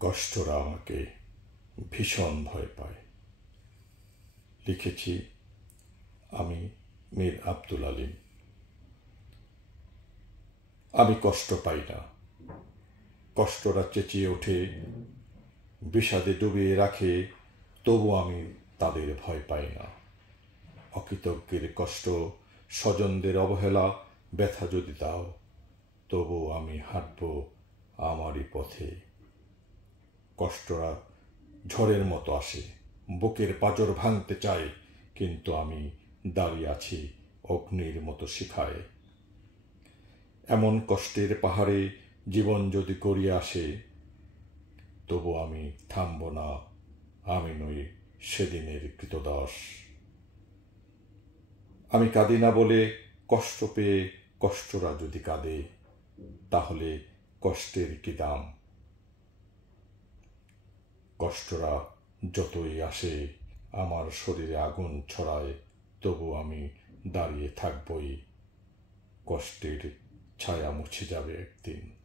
কষ্টরা আমাকে ভীষণ ভয় পায়। লিখেছি আমি মীর আব্দুল আলিম। আমি কষ্ট পাই না। কষ্টরা চেঁচিয়ে ওঠে, বিষাদে ডুবিয়ে রাখে, তবু আমি তাদের ভয় পাই না। অকৃতজ্ঞের কষ্ট, স্বজনদের অবহেলা, ব্যথা যদি দাও, তবু আমি হাঁটব আমারই পথে। কষ্টরা ঝড়ের মতো আসে, বুকের পাঁজর ভাঙতে চায়, কিন্তু আমি দাঁড়িয়ে আছি অগ্নির মতো শিখায়। এমন কষ্টের পাহাড়ে জীবন যদি গড়িয়ে আসে, তবু আমি থামব না, আমি নই সেদিনের কৃতদাস। আমি কাঁদি না বলে কষ্ট পেয়ে কষ্টরা যদি কাঁদে, তাহলে কষ্টের কি দাম? কষ্টরা যতই আসে আমার শরীরে আগুন ছড়ায়, তবু আমি দাঁড়িয়ে থাকবই। কষ্টের ছায়া মুছে যাবে একদিন।